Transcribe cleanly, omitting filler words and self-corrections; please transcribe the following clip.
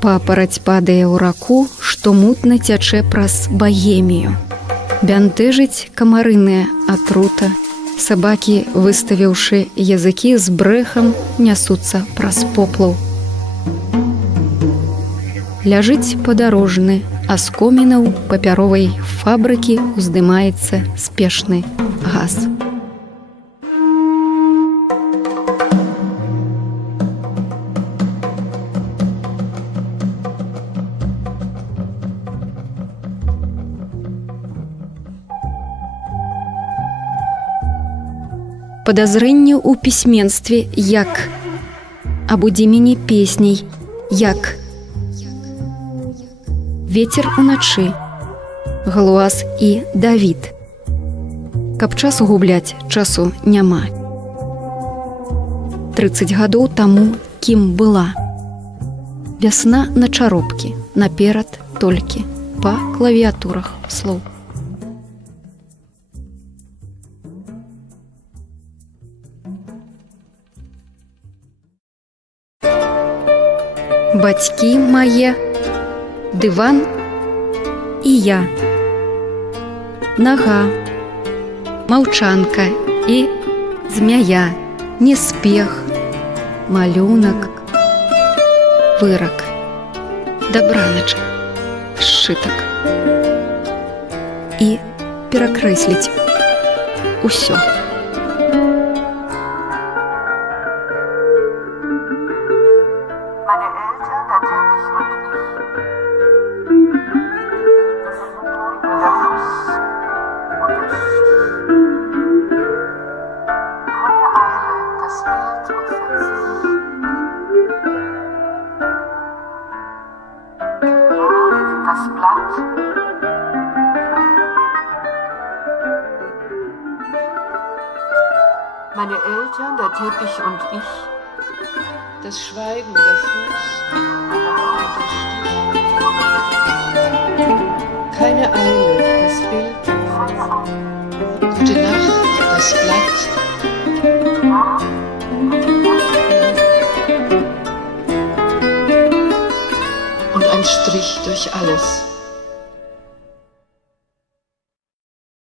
Папараць падае ў раку, што мутна цячэ праз Багемію. Бянтэжыць камарыная атрута. Сабакі, выставіўшы языкі з брэхам, нясуцца праз поплаў. Ляжыць падарожны, а з комінаў папяровай фабрыкі уздымаецца спешны газ. Падазрэнне ў пісьменстве як абудзі мяне песняй, як вецер уначы, Галуаз і Давід. Каб часу губляць, часу няма. 30 гадоў таму кім была. Вясна на чаропкі, наперад толькі па клавіатурах слоў. Бацькі мае, дыван і я, нага, маўчанка і змяя, неспех, малюнак, вырак, дабранач, сшытак. І перакрэсліць усё. Das Blatt. Meine Eltern, der Teppich und ich. Das Schweigen, der Fuß, der Stich. Keine Eile, das Bild. Gute Nacht, das Blatt. Und ein Strich durch alles.